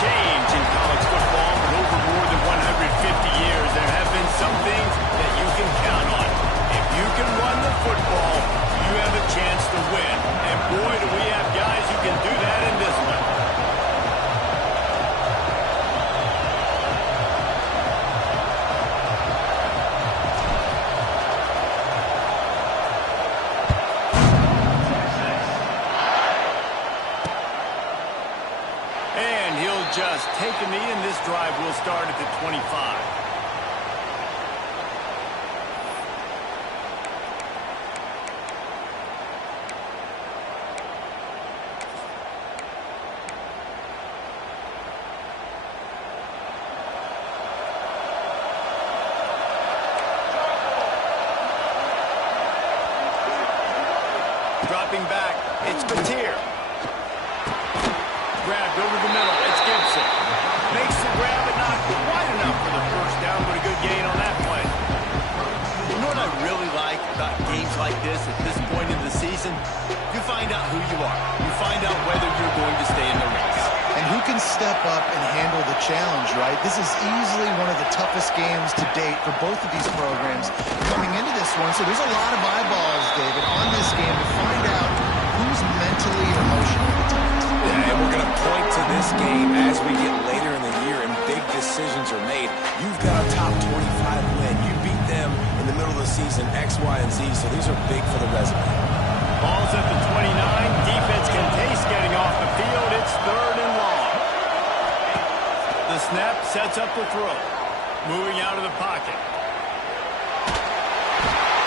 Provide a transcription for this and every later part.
change in college football, but over more than 150 years, there have been some things that you can count on. If you can run the football, you have a chance to win. And boy, do we have guys who can do that in this one. And he'll just take a knee, and this drive will start at the 25. Dropping back, it's Batir. Grabbed over the middle, it's Gibson. Makes the grab, but not quite enough for the first down, but a good gain on that play. You know what I really like about games like this at this point in the season? You find out who you are. You find out whether you're going to stay in the race. And who can step up and handle the challenge, right? This is easily one of the toughest games to date for both of these programs coming into this one. So there's a lot of eyeballs, David, on this game to find out who's mentally and emotionally tight. Yeah, and we're going to point to this game as we get later in the year and big decisions are made. You've got a top 25 win. You beat them in the middle of the season, X, Y, and Z, so these are big for the resume. Ball's at the 29. Defense can taste getting off the field. It's 3rd and long. The snap sets up the throw. Moving out of the pocket.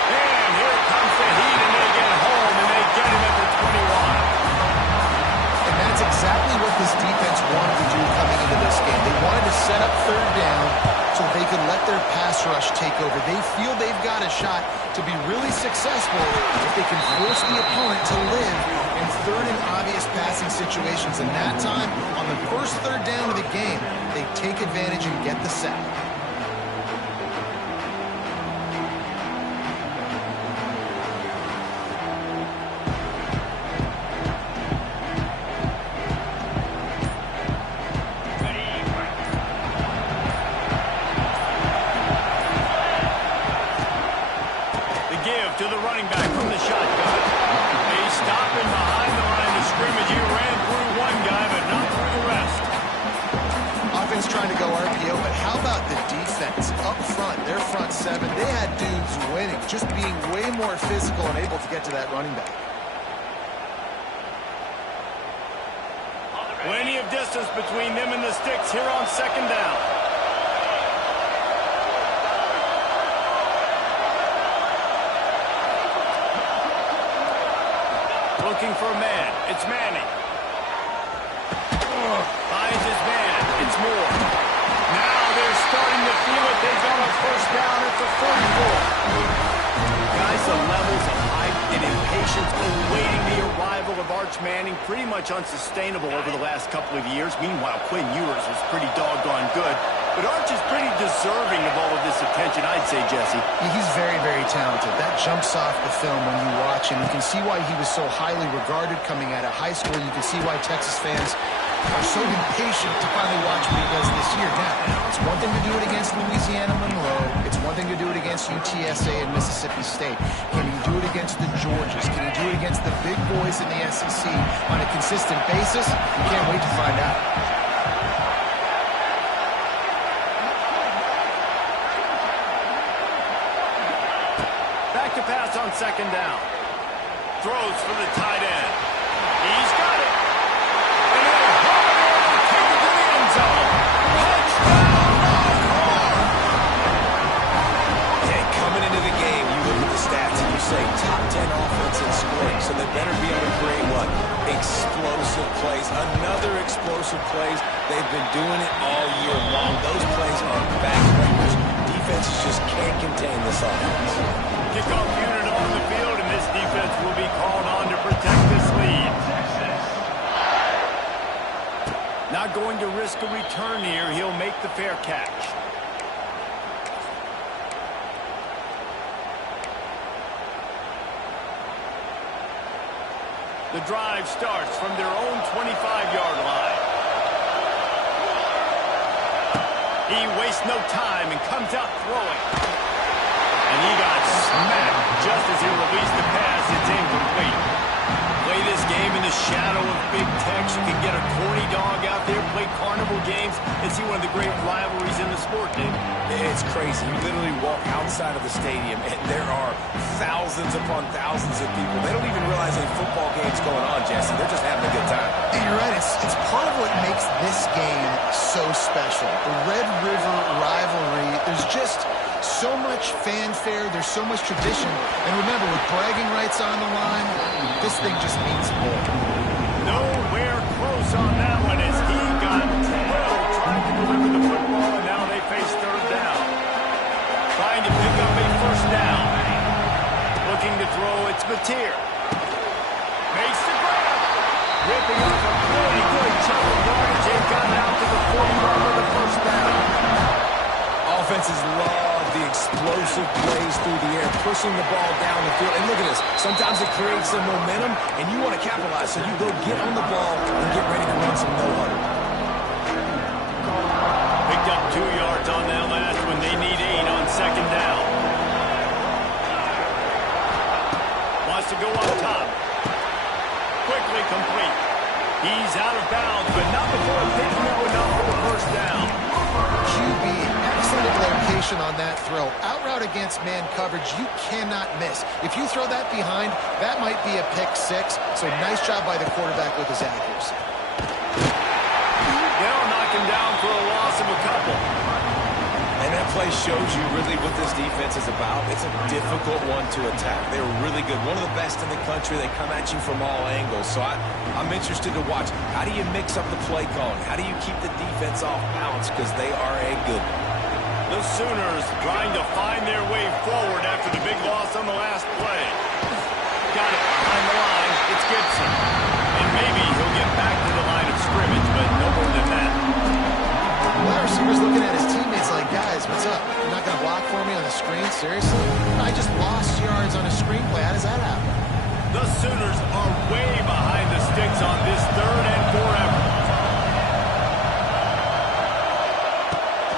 And here comes the heat, and they get home, and they get him at the 21. And that's exactly what this defense wanted to do coming into this game. They wanted to set up 3rd down so they could let their pass rush take over. They feel they've got a shot to be really successful if they can force the opponent to live in 3rd and obvious passing situations. And that time, on the first 3rd down of the game, they take advantage and get the sack. To the running back from the shotgun. He's stopping behind the line of scrimmage. He ran through one guy, but not through the rest. Offense trying to go RPO, but how about the defense up front? Their front 7, they had dudes winning, just being way more physical and able to get to that running back. Plenty of distance between them and the sticks here on 2nd down. Looking for a man. It's Manning. Finds his man. It's Moore. Now they're starting to feel it. They've got a first down at the 44. Guys, the levels of hype and impatience awaiting the arrival of Arch Manning pretty much unsustainable over the last couple of years. Meanwhile, Quinn Ewers was pretty doggone good. But Arch is pretty deserving of all of this attention, I'd say, Jesse. He's very, very talented. That jumps off the film when you watch him. You can see why he was so highly regarded coming out of high school. You can see why Texas fans are so impatient to finally watch what he does this year. Now, it's one thing to do it against Louisiana Monroe. It's one thing to do it against UTSA and Mississippi State. Can he do it against the Georgias? Can he do it against the big boys in the SEC on a consistent basis? We can't wait to find out. Back to pass on 2nd down. Throws for the tight end. He's got it. And he'll hop it in and take it to the end zone. Touchdown, Longhorn! Okay, coming into the game, you look at the stats and you say top 10 offense in scoring, so they better be able to create what? Explosive plays. Another explosive plays. They've been doing it all year long. Those plays are backbreakers. Defenses just can't contain this offense. Kickoff unit on the field, and this defense will be called on to protect this lead. Not going to risk a return here. He'll make the fair catch. The drive starts from their own 25-yard line. He wastes no time and comes out throwing. And he got smacked just as he released the pass. It's incomplete. Play this game in the shadow of Big Tex. You can get a corny dog out there, play carnival games, and see one of the great rivalries in the sport, Dave. It's crazy. You literally walk outside of the stadium, and there are thousands upon thousands of people. They don't even realize a football game's going on, Jesse. They're just having a good time. And you're right. It's part of what makes this game so special. The Red River rivalry, there's just so much fanfare. There's so much tradition. And remember, with bragging rights on the line, this thing just means more. Nowhere close on that one as he got drilled trying to deliver the football, and now they face third down. Trying to pick up a first down. Looking to throw, it's Mateer. Makes the grab. Ripping up a pretty good chunk of yardage. They've gotten out to the 40-yard for the first down. Offenses love the explosive plays through the air, pushing the ball down the field. And look at this. Sometimes it creates some momentum, and you want to capitalize. So you go get on the ball and get ready to run some no-huddle. Picked up 2 yards on that last one. They need 8 on second down. Wants to go up top. Quickly complete. He's out of bounds, but not before picking up enough for the first down. QB, excellent location on that throw. Out route against man coverage, you cannot miss. If you throw that behind, that might be a pick 6. So nice job by the quarterback with his accuracy. They'll knock him down for a loss of a couple. And that play shows you really what this defense is about. It's a difficult one to attack. They're really good. One of the best in the country. They come at you from all angles. So I'm interested to watch. How do you mix up the play calling? How do you keep the defense off balance? Because they are a good one. The Sooners trying to find their way forward after the big loss on the last play. Got it behind the line. It's Gibson. And maybe he'll get back to the line of scrimmage, but no more than that. Wide receiver's looking at his teammates like, guys, what's up? You're not going to block for me on the screen? Seriously? I just lost yards on a screenplay. How does that happen? The Sooners are way behind the sticks on this 3rd and 4 effort.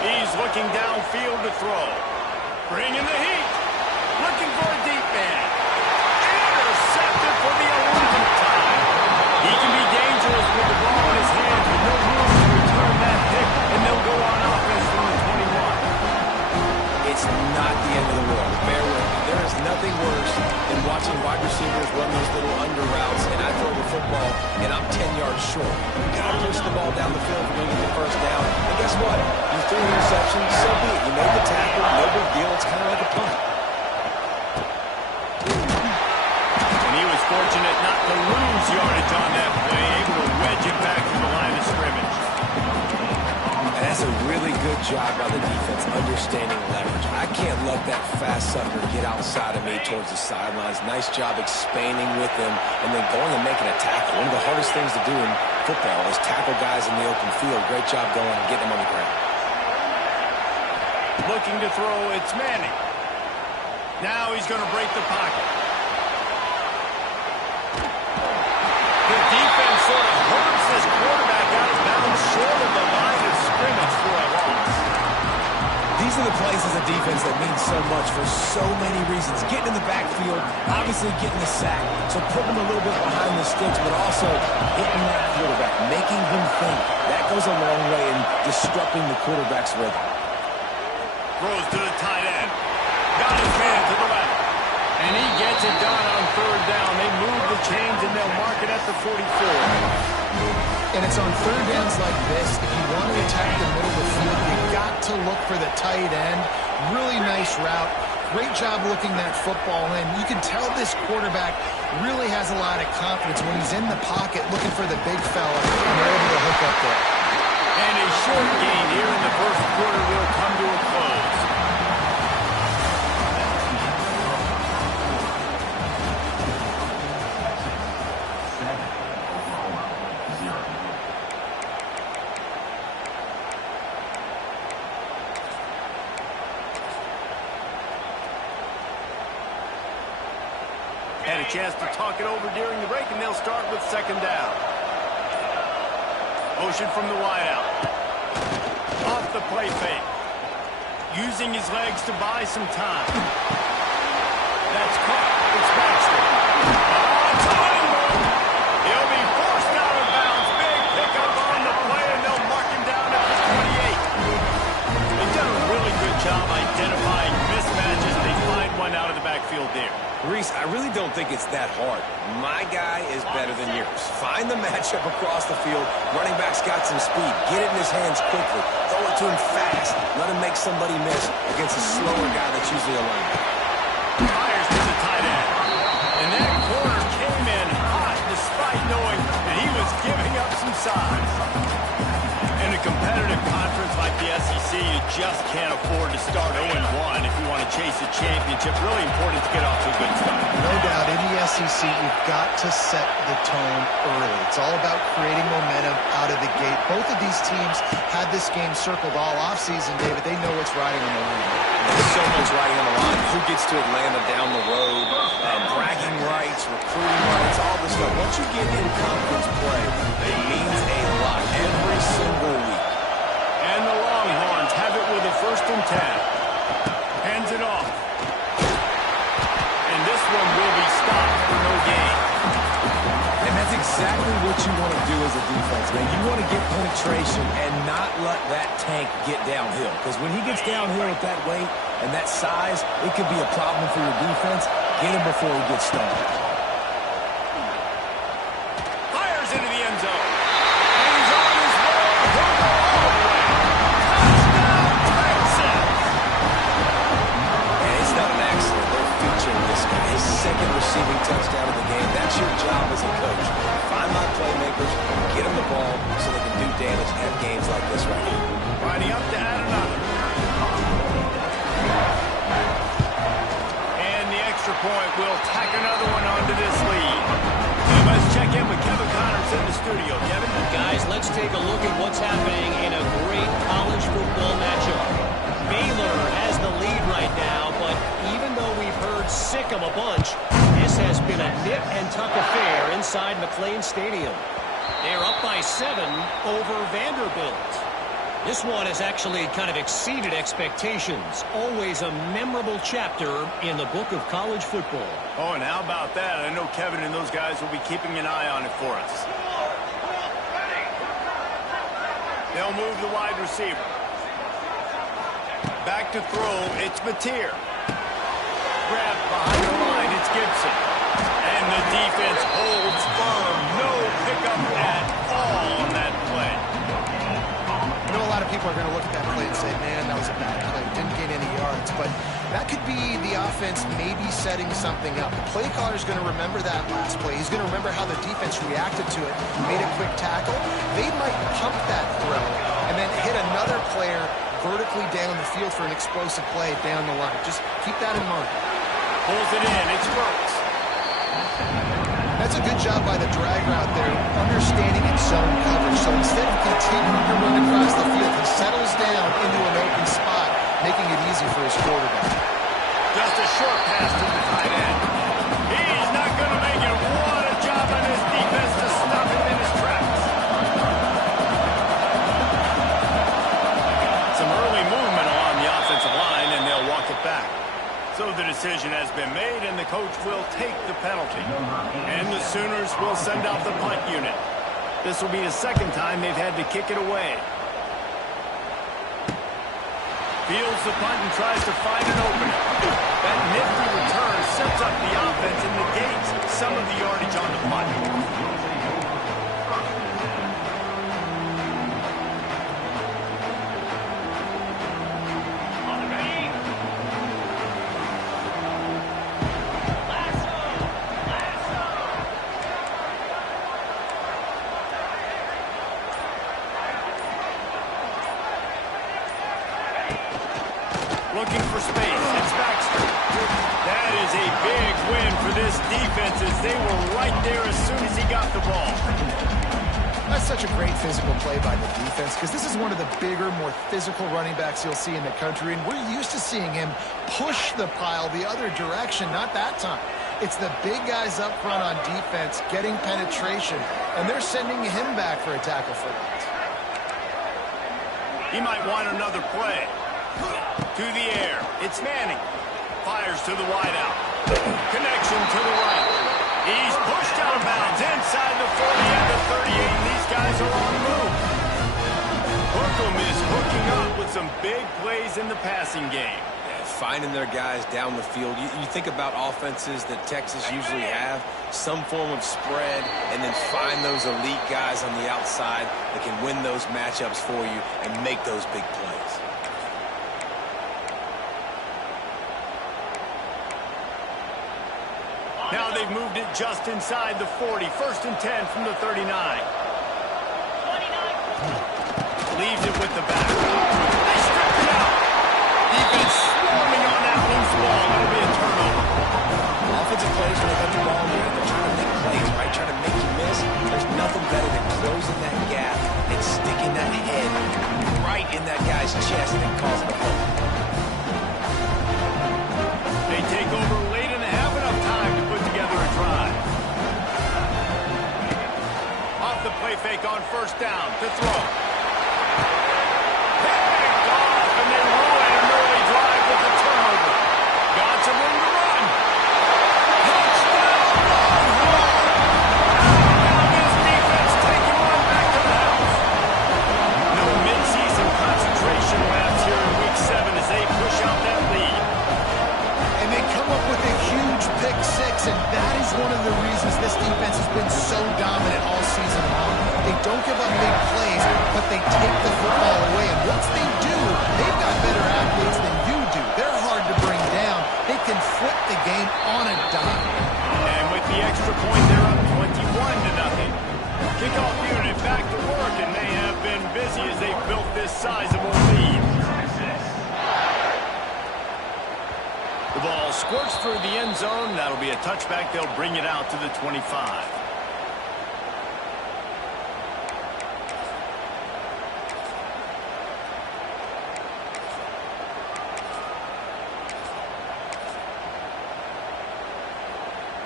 He's looking downfield to throw. Bringing the heat. Looking for a deep man. Intercepted for the 11th time. He can be dangerous with the ball in his hands, but no room to return that pick, and they'll go on offense from the 21. It's not the end of the world. Bear with me. There is nothing worse than watching wide receivers run those little under routes, and I throw the football, and I'm 10 yards short. You got to push the ball down the field if you're going to get the first down. And guess what? You threw an interception, so be it. You made the tackle, no big deal. It's kind of like a punt. And he was fortunate not to lose yardage on that play, able to wedge it back to the line of scrimmage. And that's a really good job by the defense, understanding leverage. I can't let that fast sucker get outside of me towards the sidelines. Nice job expanding with him and then going and making a tackle. One of the hardest things to do in football is tackle guys in the open field. Great job going and getting them on the ground. Looking to throw, it's Manning. Now he's going to break the pocket. The defense sort of hurts this quarterback out of bounds short of the line of scrimmage for a loss. These are the plays as a defense that mean so much for so many reasons. Getting in the backfield, obviously getting the sack, so putting him a little bit behind the sticks, but also hitting that quarterback, making him think. That goes a long way in disrupting the quarterback's rhythm. Throws to the tight end. Got his man to the left. And he gets it done on 3rd down. They move the chains and they'll mark it at the 44. And it's on 3rd downs like this. If you want to attack the middle of the field, you got to look for the tight end. Really nice route. Great job looking that football in. You can tell this quarterback really has a lot of confidence when he's in the pocket looking for the big fella and they're able to hook up there. And a short gain here in the first quarter will come to a close. Had a chance to talk it over during the break, and they'll start with 2nd down. Motion from the wideout. Off the play fake. Using his legs to buy some time. That's caught. It's Baxter. Time! He'll be forced out of bounds. Big pickup on the play, and they'll mark him down at the 28. They've done a really good job identifying mismatches. They find one out of the backfield there. Reese, I really don't think it's that hard. My guy is better than yours. Find the matchup across the field. Running back's got some speed. Get it in his hands quickly. Throw it to him fast. Let him make somebody miss against a slower guy that's usually a linebacker. Fires to the tight end. And that corner came in hot despite knowing that he was giving up some size. In a competitive conference like the SEC, you just can't afford to start 0-1 if you want to chase a championship. Really important to get off to a good start. No doubt, in the SEC, you've got to set the tone early. It's all about creating momentum out of the gate. Both of these teams had this game circled all offseason, David. They know what's riding on the line. There's so much riding on the line. Who gets to Atlanta down the road? Bragging rights, recruiting rights, all this stuff. Once you get in conference play, it means a lot every single week. And the Longhorns have it with a 1st and 10. Hands it off. And this one will be stopped for no gain. And that's exactly what you want to do as a defense, man. You want to get penetration and not let that tank get downhill. Because when he gets downhill with that weight and that size, it could be a problem for your defense. Get him before he gets started. Fires into the end zone. And he's on his way. He'll go all the way. Touchdown, Texas! And it's not an accident. They're featuring this guy. His 2nd receiving touchdown of the game. That's your job as a coach. Find my playmakers, get them the ball so they can do damage and have games like this right here. Riding up to add another. And the extra point will tack another one onto this lead. And let's check in with Kevin Connors in the studio. Kevin? Guys, let's take a look at what's happening in a great college football matchup. Baylor has the lead right now, but even though we've heard sick of a bunch, this has been a nip-and-tuck affair inside McLean Stadium. They're up by 7 over Vanderbilt. This one has actually kind of exceeded expectations. Always a memorable chapter in the book of college football. Oh, and how about that? I know Kevin and those guys will be keeping an eye on it for us. They'll move the wide receiver. Back to throw, it's Mateer. Grabbed behind the line, it's Gibson. And the defense holds firm. No pickup at all on that play. I know a lot of people are going to look at that play and say, man, that was a bad play. Didn't gain any yards. But that could be the offense maybe setting something up. The play caller's going to remember that last play. He's going to remember how the defense reacted to it, made a quick tackle. They might pump that throw and then hit another player vertically down the field for an explosive play down the line. Just keep that in mind. Pulls it in, it's Burks. That's a good job by the drag route there, understanding its zone coverage. So instead of continuing to run across the field, he settles down into an open spot, making it easy for his quarterback. Just a short pass to the tight end. He's not going to make it. What a job on his defense to stop him in his tracks. Some early movement along the offensive line, and they'll walk it back. So the decision has been made, and the coach will take the penalty. And the Sooners will send out the punt unit. This will be the 2nd time they've had to kick it away. Fields the punt and tries to find an opening. That nifty return sets up the offense and negates some of the yardage on the punt. Looking for space. It's Baxter. That is a big win for this defense as they were right there as soon as he got the ball. That's such a great physical play by the defense because this is one of the bigger, more physical running backs you'll see in the country, and we're used to seeing him push the pile the other direction. Not that time. It's the big guys up front on defense getting penetration, and they're sending him back for a tackle for that. He might want another play. To the air. It's Manning. Fires to the wideout. Connection to the right. He's pushed out of bounds inside the 40 and the 38. These guys are on the move. Hookem is hooking up with some big plays in the passing game. Finding their guys down the field. You think about offenses that Texas usually have, some form of spread, and then find those elite guys on the outside that can win those matchups for you and make those big plays. Now they've moved it just inside the 40. 1st and 10 from the 39. Leaves it with the back. They stripped it out. Defense swarming on that loose ball. That'll be a turnover. Offensive players, when they got the ball there, they're trying to make plays, right? Trying to make you miss. There's nothing better than closing that gap and sticking that head right in that guy's chest and causing a hole. They take over late in the half, enough time to put together a drive. Off the play fake on 1st down to throw. Picked off, and they ruin an early drive with the turnover. Got some room to run. Touchdown, Longhorn! Now this defense taking one back to the house. No midseason concentration laps here in Week 7 as they push out that lead. And they come up with a huge pick six, and that is one of the reasons this defense has been so dominant all season long. They don't give up big plays, but they take the football away. And once they do, they've got better athletes than you do. They're hard to bring down. They can flip the game on a dime. And with the extra point, they're up 21-0. Kickoff unit back to work, and they have been busy as they've built this sizable lead. The ball squirts through the end zone. That'll be a touchback. They'll bring it out to the 25.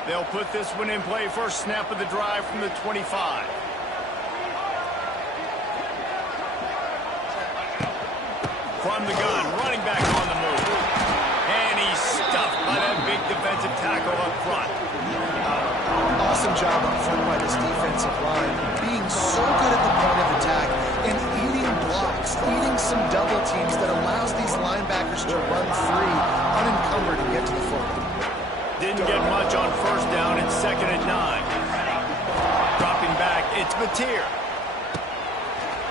They'll put this one in play. First snap of the drive from the 25. From the gun, running back on the move. And he's stuffed by that big defensive tackle up front. Awesome job up front by this defensive line, being so good at the point of attack and eating blocks, eating some double teams that allows these linebackers to run free, unencumbered, and get to the football. Didn't get much on 1st down. It's 2nd and 9. Dropping back, it's Mateer.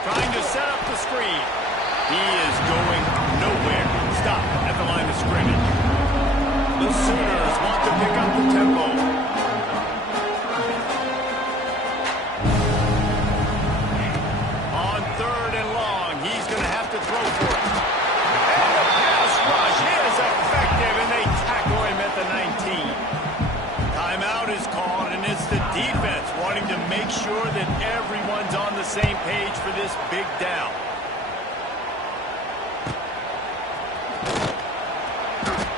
Trying to set up the screen. He is going nowhere. Stop at the line of scrimmage. The Sooners want to pick up the tempo. On 3rd and long, he's going to have to throw for it. And the pass rush is effective, and they tackle him at the 19. Timeout is called, and it's the defense wanting to make sure that everyone's on the same page for this big down.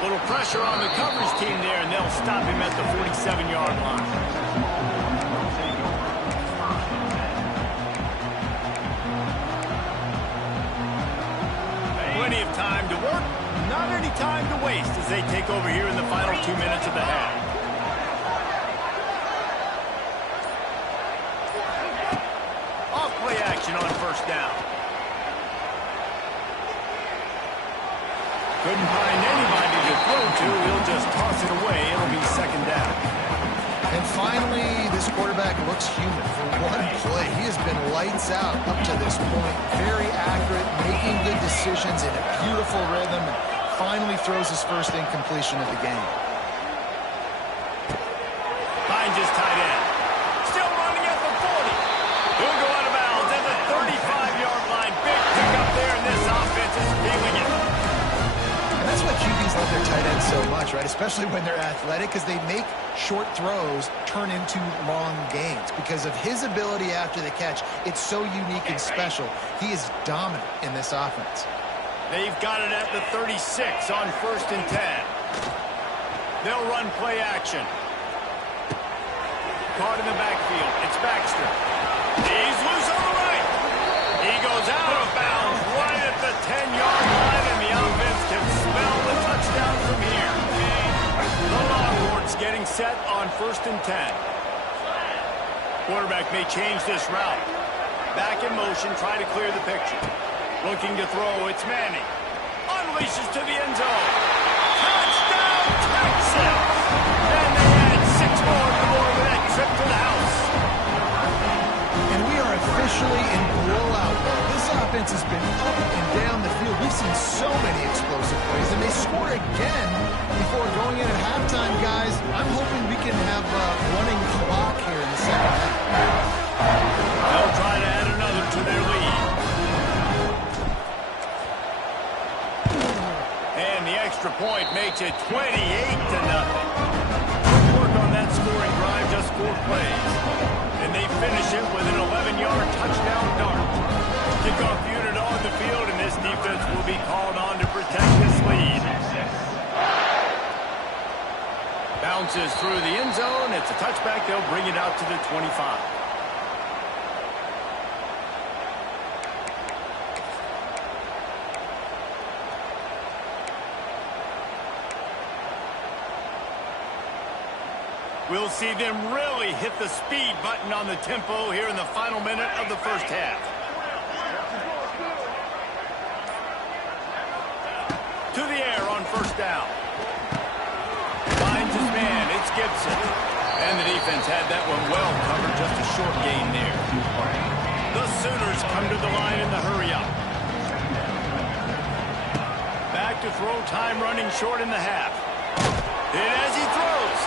Little pressure on the coverage team there, and they'll stop him at the 47-yard line. Plenty of time to work, not any time to waste as they take over here in the final 2 minutes of the half. Off play action on 1st down. Couldn't find anybody to throw to. He'll just toss it away. It'll be 2nd down. And finally, this quarterback looks human. For one play, he has been lights out up to this point. Very accurate, making good decisions in a beautiful rhythm, and finally throws his first incompletion of the game. Finds his tight end. Still running at the 40. He'll go out of bounds at the 35-yard line. Big pickup there, and this offense is feeling it. And that's why QBs love their tight ends so much, right? Especially when they're athletic, because they make short throws turn into long gains. Because of his ability after the catch, it's so unique and special. He is dominant in this offense. They've got it at the 36 on 1st and 10. They'll run play action. Caught in the backfield. It's Baxter. He's loose on the right. He goes out of bounds right at 10-yard line, and the offense can smell the touchdown from here. The Longhorns getting set on 1st and 10. Quarterback may change this route. Back in motion, try to clear the picture. Looking to throw, it's Manning. Unleashes to the end zone. Touchdown, Texas! And they add 6 more for that trip to the house. And we are officially in blowout mode. This offense has been up and down the field. We've seen so many explosive plays, and they score again before going in at halftime, guys. I'm hoping we can have a running clock here in the second half. They'll try to add another to their lead. And the extra point makes it 28-0. Good work on that scoring drive, just 4 plays. And they finish it with an 11-yard touchdown dart. Kickoff unit on the field, and this defense will be called on to protect this lead. Bounces through the end zone. It's a touchback. They'll bring it out to the 25. We'll see them really hit the speed button on the tempo here in the final minute of the first half. To the air on 1st down. Finds his man. It's Gibson. And the defense had that one well covered. Just a short gain there. The Sooners come to the line in the hurry up. Back to throw, time running short in the half. And as he throws,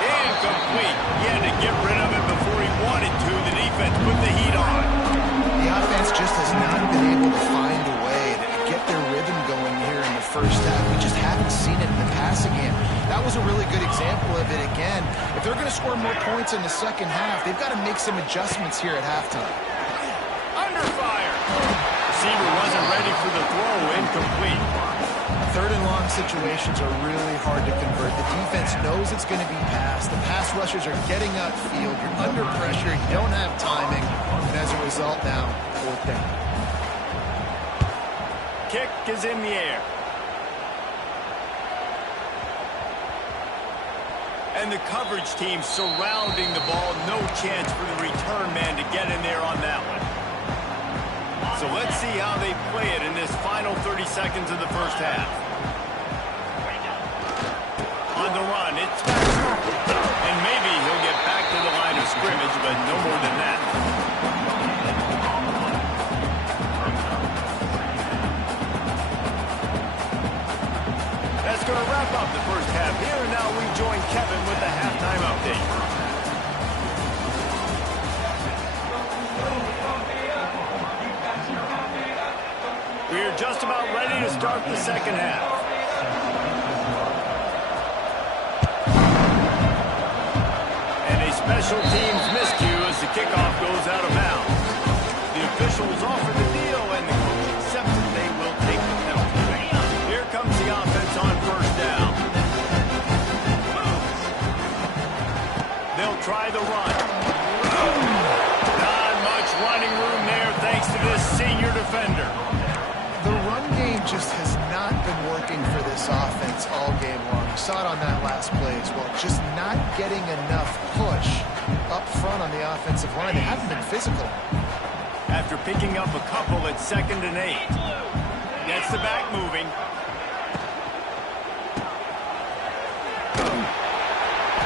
incomplete. He had to get rid of it before he wanted to. The defense put the heat on. The offense just has not been able to find a way to get their rhythm going here in the first half. We just haven't seen it in the passing game. That was a really good example of it again. If they're going to score more points in the second half, they've got to make some adjustments here at halftime. Under fire. Receiver wasn't ready for the throw. Incomplete. 3rd and long situations are really hard to convert. The defense knows it's going to be passed. The pass rushers are getting upfield. You're under pressure. You don't have timing. And as a result now, 4th down. Kick is in the air. And the coverage team surrounding the ball. No chance for the return man to get in there on that one. So let's see how they play it in this final 30 seconds of the first half. On the run, it's Spencer. And maybe he'll get back to the line of scrimmage, but no more than that. That's going to wrap up the first half here, and now we join Kevin with the halftime update. We're just about ready to start the second half. And a special teams miscue as the kickoff goes out of bounds. The officials offer the deal, and the coach accepts that they will take the penalty. Here comes the offense on 1st down. They'll try the run. Not much running room there thanks to this senior defender. The run game just has not been working for this offense all game long. You saw it on that last play as well. Just not getting enough push up front on the offensive line. They haven't been physical. After picking up a couple at 2nd and 8. Gets the back moving.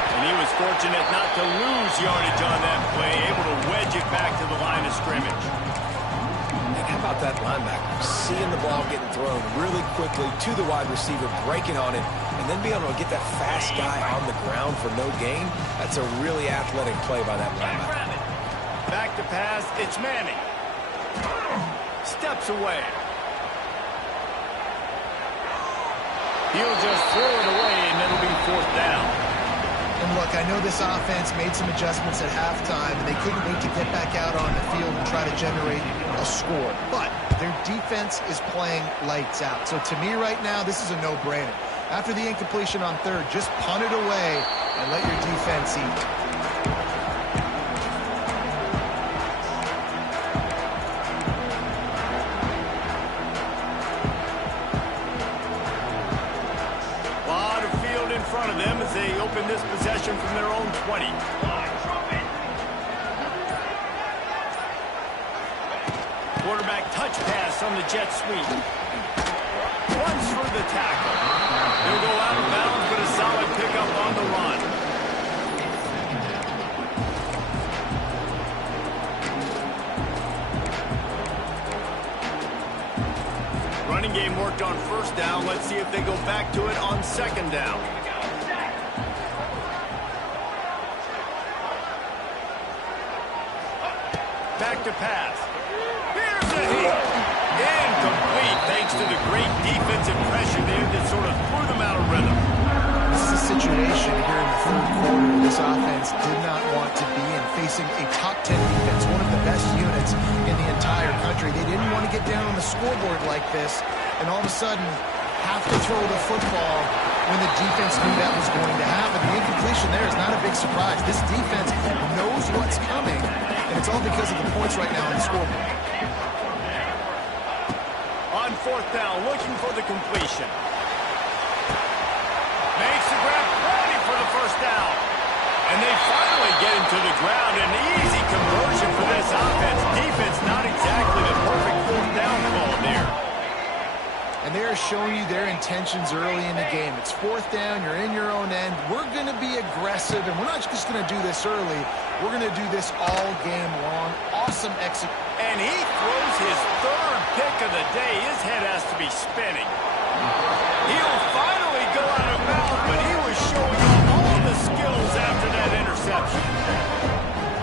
And he was fortunate not to lose yardage on that play. Able to wedge it back to the line of scrimmage. How about that linebacker seeing the ball getting thrown really quickly to the wide receiver, breaking on it, and then being able to get that fast guy on the ground for no gain? That's a really athletic play by that linebacker. Back to pass, it's Manning. Steps away. He'll just throw it away, and it'll be 4th down. And look, I know this offense made some adjustments at halftime, and they couldn't wait to get back out on the field and try to generate a score. But their defense is playing lights out. So to me right now, this is a no-brainer. After the incompletion on 3rd, just punt it away and let your defense eat. front of them as they open this possession from their own 20. Quarterback touch pass on the jet sweep. Runs for the tackle. He'll go out of bounds, but a solid pickup on the run. Running game worked on first down. Let's see if they go back to it on second down. Back to pass. Here's the heat. Incomplete thanks to the great defensive pressure there that sort of threw them out of rhythm. This is a situation here in the third quarter this offense did not want to be in, facing a top 10 defense, one of the best units in the entire country. They didn't want to get down on the scoreboard like this and all of a sudden have to throw the football when the defense knew that was going to happen. The incompletion there is not a big surprise. This defense knows what's coming, and it's all because of the points right now on the scoreboard. On fourth down, looking for the completion. Makes the grab, ready for the first down. And they finally get him to the ground. An easy conversion for this offense. Defense not exactly the perfect fourth down call there. And they are showing you their intentions early in the game. It's fourth down, you're in your own end. We're going to be aggressive, and we're not just going to do this early. We're going to do this all game long. Awesome execution. And he throws his third pick of the day. His head has to be spinning. He'll finally go out of bounds, but he was showing off all the skills after that interception.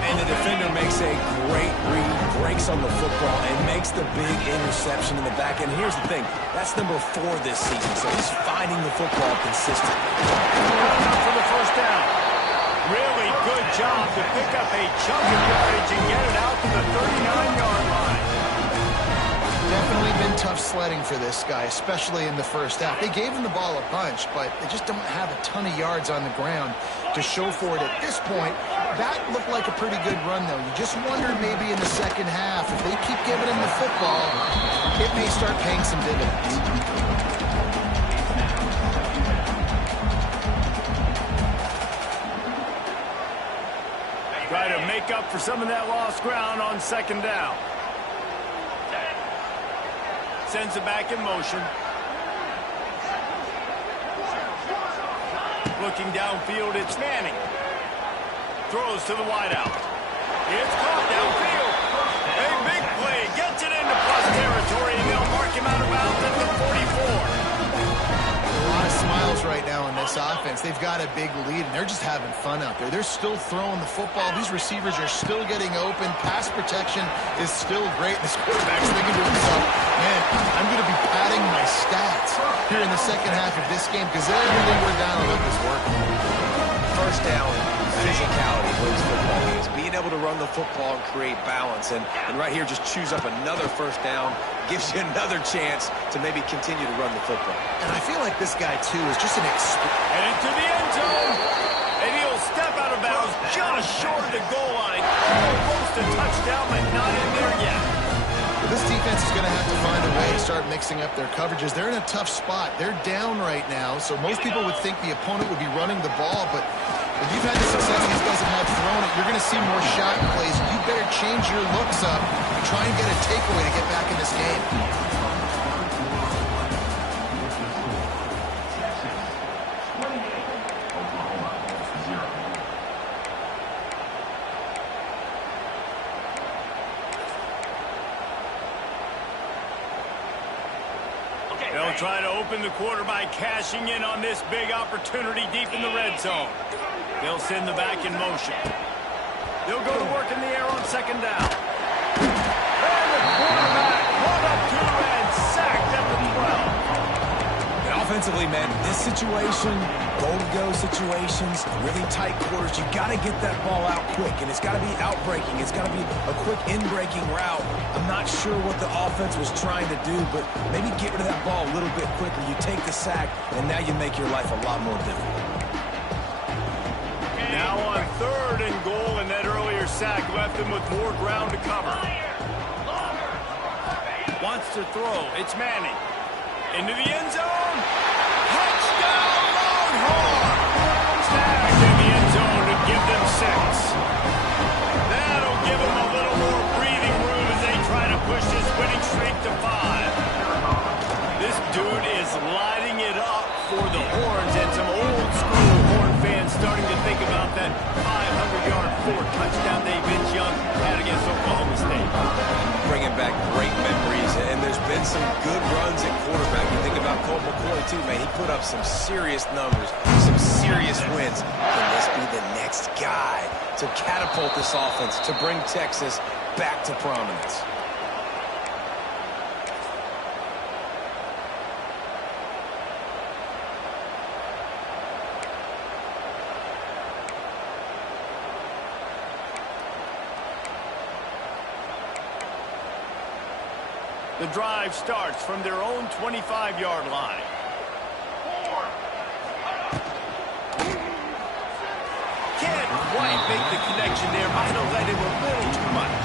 And the defender makes a great read, breaks on the football, and makes the big interception in the back end. Here's the thing. That's number 4 this season, so he's finding the football consistently. For the first down. Really good job to pick up a chunk of yardage and get it out to the 39-yard line. Definitely been tough sledding for this guy, especially in the first half. They gave him the ball a bunch, but they just don't have a ton of yards on the ground to show for it at this point. That looked like a pretty good run, though. You just wonder maybe in the second half, if they keep giving him the football, it may start paying some dividends. Try to make up for some of that lost ground on second down. Sends it back in motion. Looking downfield, it's Manning. Throws to the wideout. It's caught downfield. A big play. Gets it into plus territory, and they'll mark him out of bounds at the 44. A lot of smiles right now in this offense. They've got a big lead, and they're just having fun out there. They're still throwing the football. These receivers are still getting open. Pass protection is still great. This quarterback's thinking to himself, man, I'm going to be padding my stats here in the second half of this game because everything we're down on is working. First down, physicality wins football games. Being able to run the football and create balance. And right here, just choose up another first down. Gives you another chance to maybe continue to run the football. And I feel like this guy, too, is just an And into the end zone. And he'll step out of bounds just short of the goal line. Almost a touchdown, but not in there yet. Well, this defense is going to have to find a way to start mixing up their coverages. They're in a tough spot. They're down right now, so most people would think the opponent would be running the ball, but if you've had the success these guys have had throwing it, you're going to see more shot plays. You better change your looks up and try and get a takeaway to get back in this game. They'll try to open the quarter by cashing in on this big opportunity deep in the red zone. They'll send the back in motion. They'll go to work in the air on second down. And the quarterback pulled up to and sacked at the 12. And offensively, man, this situation, goal-to-go situations, really tight quarters, you got to get that ball out quick, and it's got to be out-breaking. It's got to be a quick in-breaking route. I'm not sure what the offense was trying to do, but maybe get rid of that ball a little bit quicker. You take the sack, and now you make your life a lot more difficult. Now on third and goal, and that earlier sack left them with more ground to cover. Wants to throw. It's Manning. Into the end zone. Touchdown, Longhorn! horns, and some old-school horn fans starting to think about that 500-yard Ford touchdown Dave Vince Young had against Oklahoma State. Bringing back great memories, and there's been some good runs at quarterback. You think about Colt McCoy, too, man. He put up some serious numbers, some serious wins. Can this be the next guy to catapult this offense, to bring Texas back to prominence? The drive starts from their own 25-yard line. Can't quite make the connection there. Might have let him a little too much.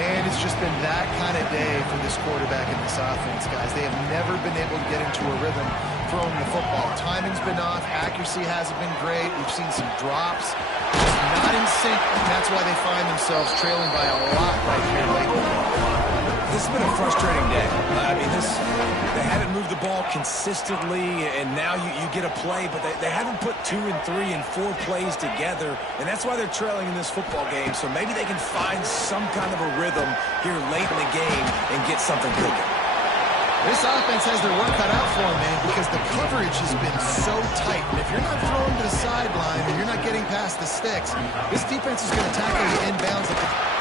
And it's just been that kind of day for this quarterback and this offense, guys. They have never been able to get into a rhythm throwing the football. Timing's been off. Accuracy hasn't been great. We've seen some drops. Just not in sync, and that's why they find themselves trailing by a lot right here lately. This has been a frustrating day. I mean, they haven't moved the ball consistently, and now you get a play, but they haven't put 2 and 3 and 4 plays together, and that's why they're trailing in this football game. So maybe they can find some kind of a rhythm here late in the game and get something cooking. This offense has their work cut out for them, man, because the coverage has been so tight. And if you're not throwing to the sideline or you're not getting past the sticks, this defense is going to tackle you inbounds.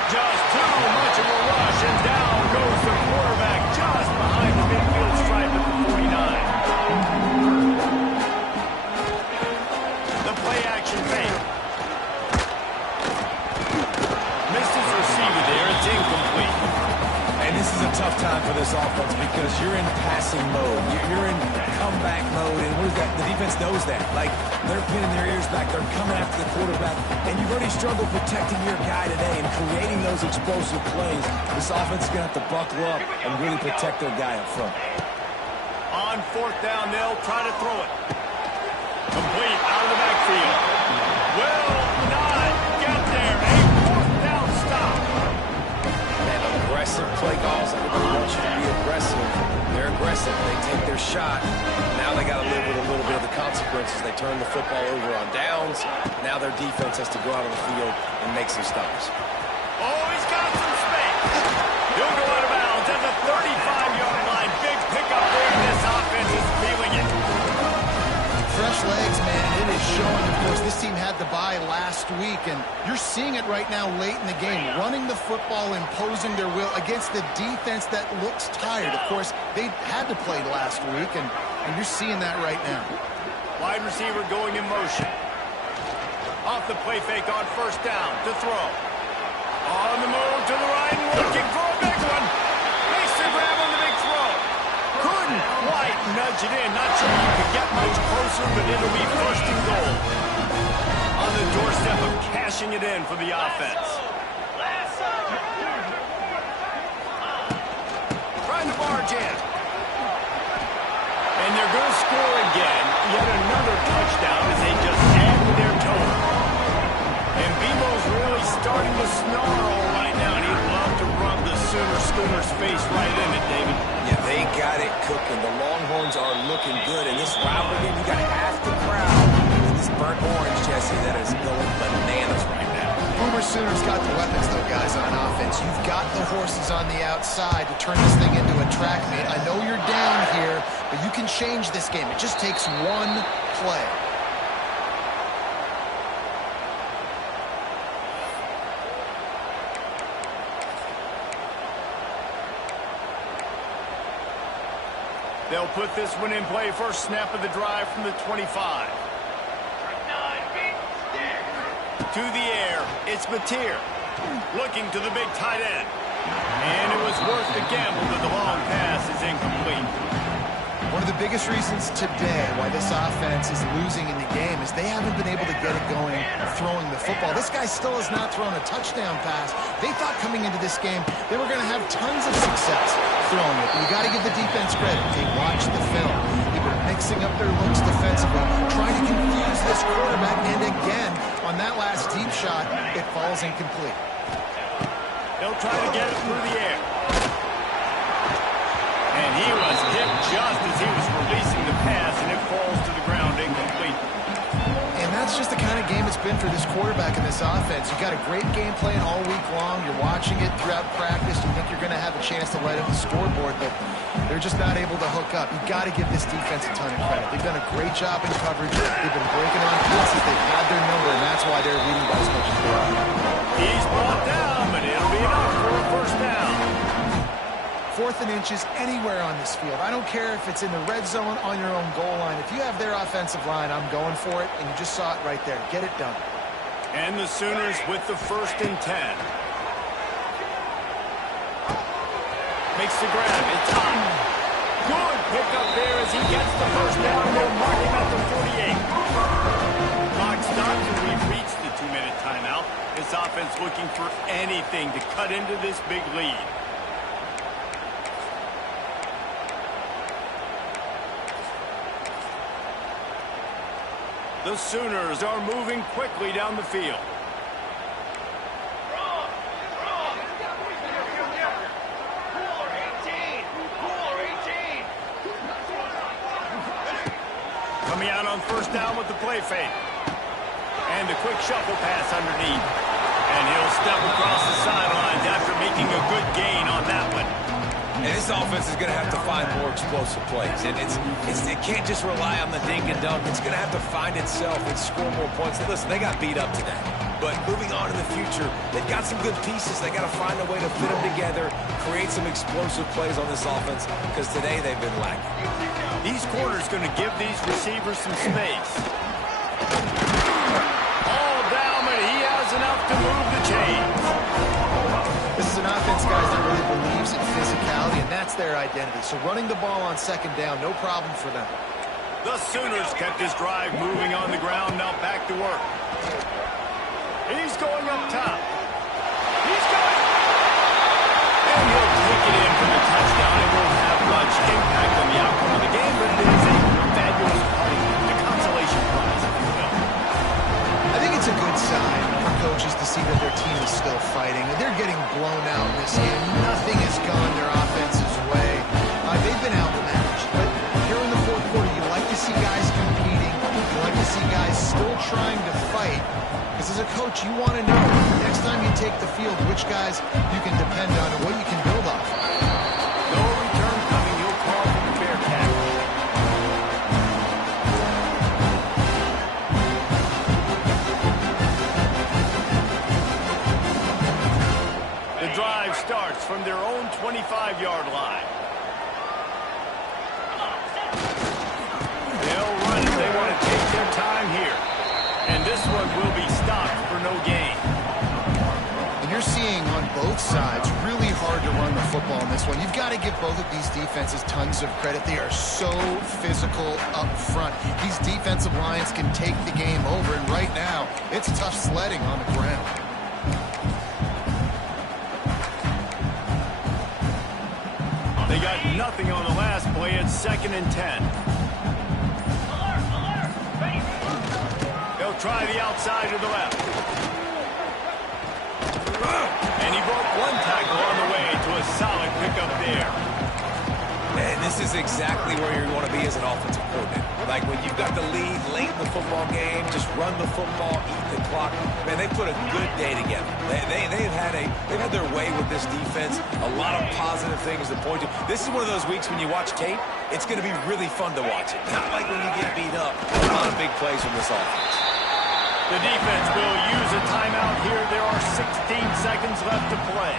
Just too much of a rush, and down goes the quarterback just behind the midfield stripe at the 49. The play-action fake. Missed his receiver there. It's incomplete. And this is a tough time for this offense because you're in passing mode. You're in comeback mode, and what is that? The defense knows that. Like, they're pinning their ears back. They're coming after the quarterback, and you've already struggled protecting your guy today and creating those explosive plays. This offense is going to have to buckle up and really protect their guy up front. On 4th down, they'll try to throw it. Complete out of the backfield. Will not get there. A 4th down stop. And aggressive play calls. Everybody wants you to be aggressive. They're aggressive. They take their shot. Now they got to live with a little bit of the consequences. They turn the football over on downs. Now their defense has to go out on the field and make some stops. Oh, he's got some space. He'll go out of bounds at the 35-yard line. Big pickup there. This offense is feeling it. Fresh legs, man. It is showing. Of course, this team had the bye last week, and you're seeing it right now late in the game. Running the football, imposing their will against the defense that looks tired. Of course, they had to play last week, and you're seeing that right now. Wide receiver going in motion. Off the play fake on 1st down to throw. On the move to the right and looking for a big one. Makes the grab on the big throw. Couldn't quite nudge it in. Not sure you could get much closer, but it'll be 1st and goal. On the doorstep of cashing it in for the offense. Trying to barge in. And they're going to score again. Yet another touchdown as they just add to their total. And Bemo's really starting to snarl right now, and he'd love to rub the Schooner's face right in it, David. Yeah, they got it cooking. The Longhorns are looking good. In this rivalry game, you got half the crowd in this burnt orange, Jesse, that is going bananas right now. Boomer Sooners got the weapons, though, guys, on offense. You've got the horses on the outside to turn this thing into a track meet. I know you're down here, but you can change this game. It just takes one play. They'll put this one in play. First snap of the drive from the 25. To the air, it's Mateer. Looking to the big tight end. And it was worth the gamble, but the long pass is incomplete. One of the biggest reasons today why this offense is losing in the game is they haven't been able to get it going throwing the football. This guy still has not thrown a touchdown pass. They thought coming into this game they were going to have tons of success throwing it. But you got to give the defense credit. They watched the film. They've been mixing up their looks defensively, trying to confuse this quarterback. And again, on that last deep shot, it falls incomplete. They'll try to get it through the air. And he was hit just as he was releasing the pass, and it falls to the ground it's just the kind of game it's been for this quarterback and this offense. You got a great game plan all week long. You're watching it throughout practice. You think you're going to have a chance to light up the scoreboard, but they're just not able to hook up. You got to give this defense a ton of credit. They've done a great job in coverage. They've been breaking on passes. They've had their number, and that's why they're leading by as much as they are. He's brought down, but it'll be enough for a first down. 4th and inches anywhere on this field. I don't care if it's in the red zone on your own goal line. If you have their offensive line, I'm going for it, and you just saw it right there. Get it done. And the Sooners with the 1st and 10. Makes the grab. It's hot. Good pickup there as he gets the first down. They'll mark him at the 48. Clock stops, and we've reached the 2-minute timeout. This offense looking for anything to cut into this big lead. The Sooners are moving quickly down the field. Coming out on first down with the play fake. And the quick shuffle pass underneath. And he'll step across the sidelines after making a good gain on that one. And this offense is going to have to find more explosive plays. And it can't just rely on the dink and dunk. It's going to have to find itself and score more points. And listen, they got beat up today. But moving on in the future, they've got some good pieces. They got to find a way to fit them together, create some explosive plays on this offense, because today they've been lacking. These corners going to give these receivers some space. All down, but he has enough to move the chains. This is an offense, guys, that really believes in physicality, and that's their identity. So running the ball on 2nd down, no problem for them. The Sooners kept his drive moving on the ground. Now back to work. He's going up top. He's going. And he'll take it in for the touchdown. It won't have much impact on the outcome of the game, but it is a fabulous party. The consolation prize, if you will. I think it's a good sign for coaches to see that their team is still fighting. They're getting blown out in this game. Nothing has gone their offense's way. They've been outmatched, but here in the 4th quarter, you like to see guys competing. You like to see guys still trying to fight. Because as a coach, you want to know, next time you take the field, which guys you can depend on and what you can build off. No return coming. He'll call for the Bearcat. The drive starts from their own 25-yard line. They'll run it. They want to take their time here. And this one will be stopped for no gain. And you're seeing on both sides really hard to run the football in this one. You've got to give both of these defenses tons of credit. They are so physical up front. These defensive lines can take the game over, and right now, it's tough sledding on the ground. They got nothing on the last play. It's 2nd and 10. They'll try the outside to the left. And he broke one tackle on the way to a solid pickup there. And this is exactly where you want to be as an offensive coordinator. Like when you've got the lead late in the football game, just run the football, eat the clock. Man, they put a good day together. They've had their way with this defense. A lot of positive things to point to. This is one of those weeks when you watch tape, it's going to be really fun to watch it. Not like when you get beat up. A lot of big plays from this offense. The defense will use a timeout here. There are 16 seconds left to play.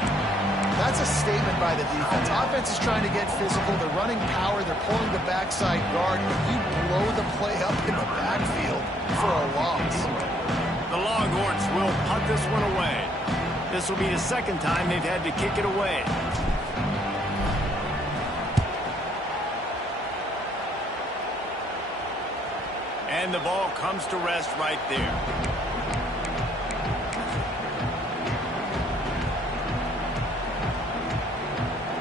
That's a statement by the defense. Offense is trying to get physical. They're running power. They're pulling the backside guard. You blow the play up in the backfield for a loss. The Longhorns will punt this one away. This will be the 2nd time they've had to kick it away. And the ball comes to rest right there.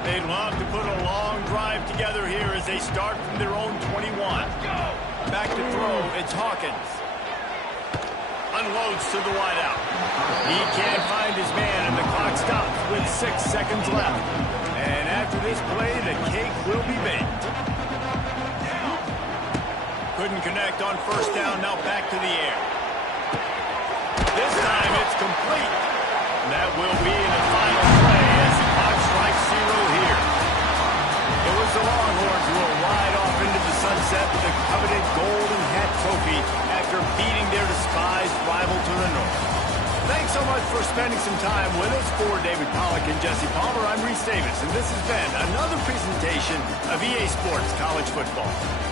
They'd love to put a long drive together here as they start from their own 21. Back to throw, it's Hawkins. Unloads to the wideout. He can't find his man, and the clock stops with 6 seconds left. And after this play, the cake will be baked. Couldn't connect on first down, now back to the air. complete. And that will be the final play as the clock strikes 0 here. It was the Longhorns who will ride off into the sunset with the coveted Golden Hat Trophy after beating their despised rival to the north. Thanks so much for spending some time with us. For David Pollack and Jesse Palmer, I'm Reese Davis, and this has been another presentation of EA Sports College Football.